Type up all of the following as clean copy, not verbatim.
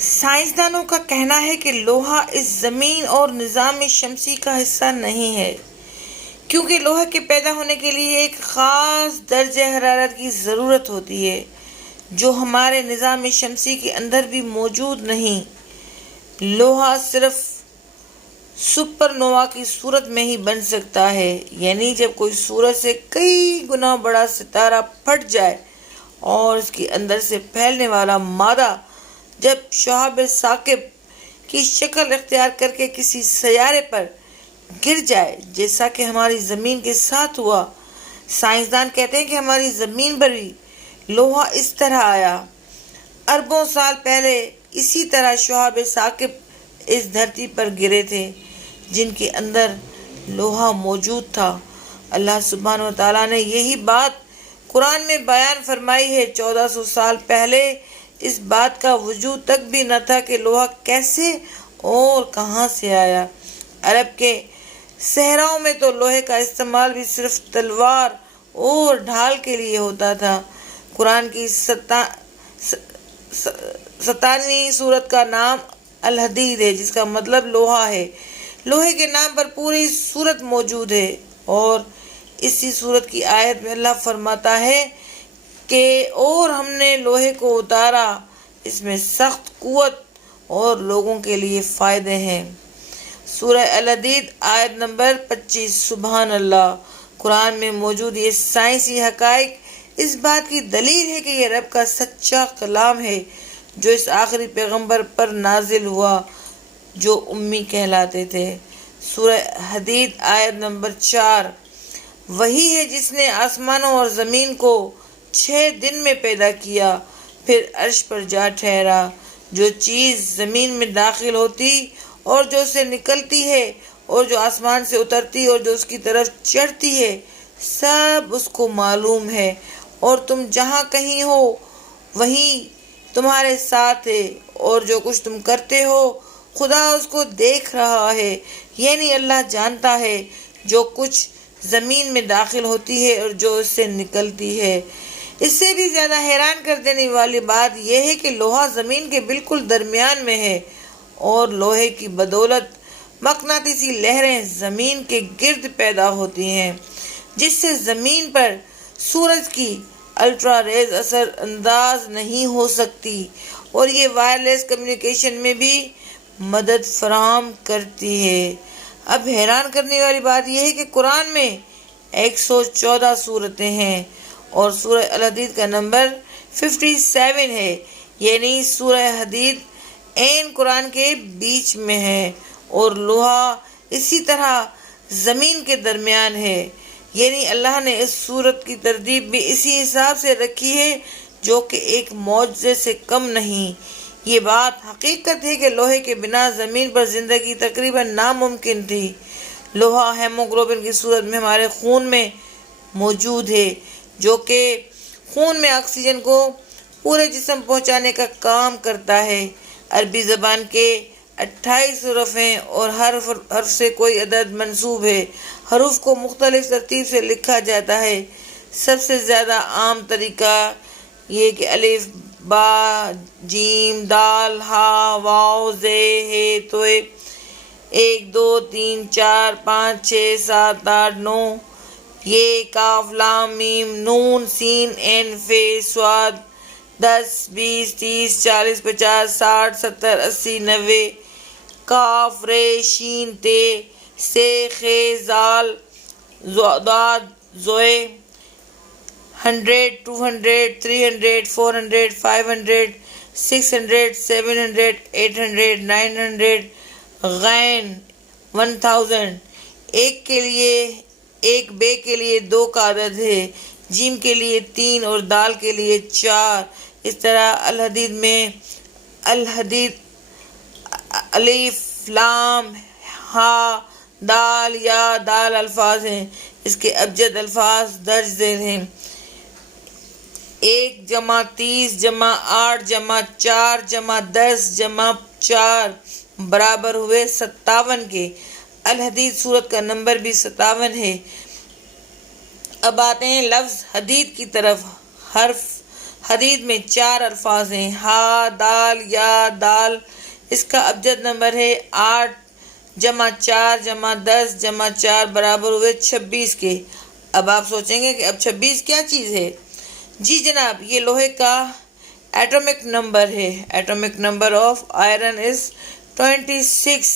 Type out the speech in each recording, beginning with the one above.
سائنسدانوں کا کہنا ہے کہ لوہا اس زمین اور نظام شمسی کا حصہ نہیں ہے، کیونکہ لوہے کے پیدا ہونے کے لیے ایک خاص درجہ حرارت کی ضرورت ہوتی ہے جو ہمارے نظام شمسی کے اندر بھی موجود نہیں۔ لوہا صرف سپر نووا کی صورت میں ہی بن سکتا ہے، یعنی جب کوئی سورج سے کئی گنا بڑا ستارہ پھٹ جائے اور اس کے اندر سے پھیلنے والا مادہ جب شہاب ثاقب کی شکل اختیار کر کے کسی سیارے پر گر جائے، جیسا کہ ہماری زمین کے ساتھ ہوا۔ سائنسدان کہتے ہیں کہ ہماری زمین پر بھی لوہا اس طرح آیا۔ اربوں سال پہلے اسی طرح شہاب ثاقب اس دھرتی پر گرے تھے جن کے اندر لوہا موجود تھا۔ اللہ سبحانہ و تعالیٰ نے یہی بات قرآن میں بیان فرمائی ہے۔ 1400 سال پہلے اس بات کا وجود تک بھی نہ تھا کہ لوہا کیسے اور کہاں سے آیا۔ عرب کے صحراؤں میں تو لوہے کا استعمال بھی صرف تلوار اور ڈھال کے لیے ہوتا تھا۔ قرآن کی 97ویں سورت کا نام الحدید ہے، جس کا مطلب لوہا ہے۔ لوہے کے نام پر پوری سورت موجود ہے، اور اسی سورت کی آیت میں اللہ فرماتا ہے کہ اور ہم نے لوہے کو اتارا، اس میں سخت قوت اور لوگوں کے لیے فائدے ہیں۔ سورہ الحدید آیت نمبر 25۔ سبحان اللہ۔ قرآن میں موجود یہ سائنسی حقائق اس بات کی دلیل ہے کہ یہ رب کا سچا کلام ہے جو اس آخری پیغمبر پر نازل ہوا جو امی کہلاتے تھے۔ سورہ حدید آیت نمبر 4۔ وہی ہے جس نے آسمانوں اور زمین کو 6 دن میں پیدا کیا، پھر عرش پر جا ٹھہرا۔ جو چیز زمین میں داخل ہوتی اور جو اسے نکلتی ہے اور جو آسمان سے اترتی اور جو اس کی طرف چڑھتی ہے، سب اس کو معلوم ہے، اور تم جہاں کہیں ہو وہیں تمہارے ساتھ ہے، اور جو کچھ تم کرتے ہو خدا اس کو دیکھ رہا ہے۔ یعنی اللہ جانتا ہے جو کچھ زمین میں داخل ہوتی ہے اور جو اس سے نکلتی ہے۔ اس سے بھی زیادہ حیران کر دینے والی بات یہ ہے کہ لوہا زمین کے بالکل درمیان میں ہے، اور لوہے کی بدولت مقناطیسی لہریں زمین کے گرد پیدا ہوتی ہیں، جس سے زمین پر سورج کی الٹرا ریز اثر انداز نہیں ہو سکتی، اور یہ وائرلیس کمیونیکیشن میں بھی مدد فراہم کرتی ہے۔ اب حیران کرنے والی بات یہ ہے کہ قرآن میں 114 سورتیں ہیں اور سورہ الحدید کا نمبر 57 ہے، یعنی سورہ حدید عین قرآن کے بیچ میں ہے، اور لوہا اسی طرح زمین کے درمیان ہے۔ یعنی اللہ نے اس سورت کی ترتیب بھی اسی حساب سے رکھی ہے جو کہ ایک معجزے سے کم نہیں۔ یہ بات حقیقت ہے کہ لوہے کے بنا زمین پر زندگی تقریباً ناممکن تھی۔ لوہا ہیموگلوبن کی صورت میں ہمارے خون میں موجود ہے، جو کہ خون میں آکسیجن کو پورے جسم پہنچانے کا کام کرتا ہے۔ عربی زبان کے 28 حروف ہیں اور ہر حرف سے کوئی عدد منسوب ہے۔ حروف کو مختلف ترتیب سے لکھا جاتا ہے۔ سب سے زیادہ عام طریقہ یہ کہ الف، با، جیم، دال، ہا، واو، زے، ہے، توئے، 1 2 3 4 5 6 7 8 9، یہ، کاف، لام، میم، نون، سین، عین، فے، صاد، 10 20 30 40 50 60 70 80 90، کاف، رے، شین، تے، سے، خے، زال، ضاد، زوئے، 100 200 300 400 500 600 700 800 900، غین، 1000۔ ایک کے لیے، ایک بے کے لیے 2 کا عدد ہے، جیم کے لیے 3 اور دال کے لیے 4۔ اس طرح الحدید میں الحدید الف، لام، ہا، دال، یا، دال الفاظ ہیں۔ اس کے ابجد الفاظ درج ذیل ہیں۔ 1 + 30 + 8 + 4 + 10 + 4 برابر ہوئے 57 کے۔ الحدید سورت کا نمبر بھی 57 ہے۔ اب آتے ہیں لفظ حدید کی طرف۔ حدید میں 4 الفاظ ہیں، ہا، دال، یا، دال۔ اس کا ابجد نمبر ہے 8 جمع 4 جمع 10 جمع 4 برابر ہوئے 26 کے۔ اب آپ سوچیں گے کہ اب 26 کیا چیز ہے؟ جی جناب، یہ لوہے کا ایٹمک نمبر ہے۔ Atomic number of iron is 26۔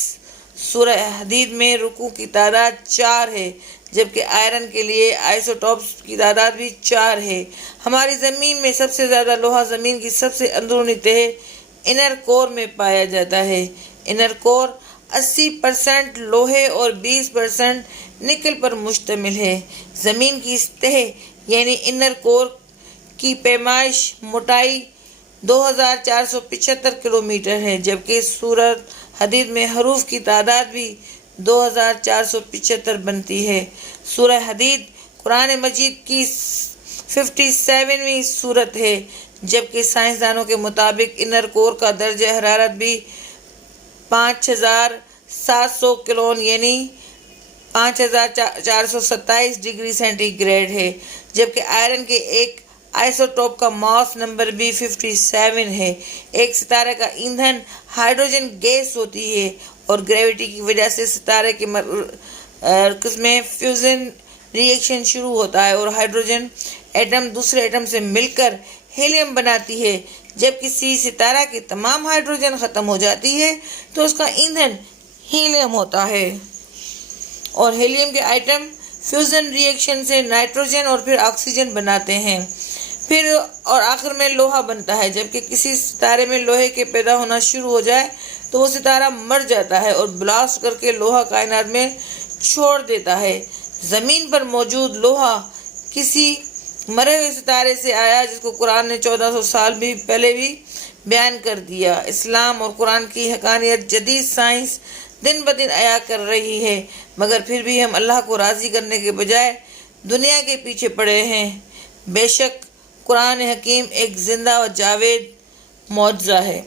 سورہ حدید میں رکوع کی تعداد 4 ہے، جبکہ آئرن کے لیے آئسوٹوپس کی تعداد بھی 4 ہے۔ ہماری زمین میں سب سے زیادہ لوہا زمین کی سب سے اندرونی تہہ انر کور میں پایا جاتا ہے۔ انر کور 80% لوہے اور 20% نکل پر مشتمل ہے۔ زمین کی اس تہہ یعنی انر کور کی پیمائش موٹائی 2475 کلومیٹر ہے، جبکہ سورہ حدید میں حروف کی تعداد بھی 2475 بنتی ہے۔ سورہ حدید قرآن مجید کی 57ویں سورت ہے، جبکہ سائنسدانوں کے مطابق انر کور کا درجہ حرارت بھی 5700 کلون یعنی 5427 ڈگری سینٹی گریڈ ہے، جبکہ آئرن کے ایک آئسوٹوپ کا ماس نمبر بھی 57 ہے۔ ایک ستارے کا ایندھن ہائیڈروجن گیس ہوتی ہے اور گریویٹی کی وجہ سے ستارے کے مرکز میں فیوژن ری ایکشن شروع ہوتا ہے اور ہائیڈروجن ایٹم دوسرے ایٹم سے مل کر ہیلیم بناتی ہے۔ جب کسی ستارہ کی تمام ہائیڈروجن ختم ہو جاتی ہے تو اس کا ایندھن ہیلیم ہوتا ہے اور ہیلیم کے ایٹم فیوژن ری ایکشن سے نائٹروجن اور پھر آکسیجن بناتے ہیں، پھر اور آخر میں لوہا بنتا ہے۔ جبکہ کسی ستارے میں لوہے کے پیدا ہونا شروع ہو جائے تو وہ ستارہ مر جاتا ہے اور بلاسٹ کر کے لوہا کائنات میں چھوڑ دیتا ہے۔ زمین پر موجود لوہا کسی مرے ہوئے ستارے سے آیا، جس کو قرآن نے 1400 سال بھی پہلے بھی بیان کر دیا۔ اسلام اور قرآن کی حقانیت جدید سائنس دن بدن عیاں کر رہی ہے، مگر پھر بھی ہم اللہ کو راضی کرنے کے بجائے دنیا کے پیچھے پڑے ہیں۔ بے شک قرآن حکیم ایک زندہ و جاوید معجزہ ہے۔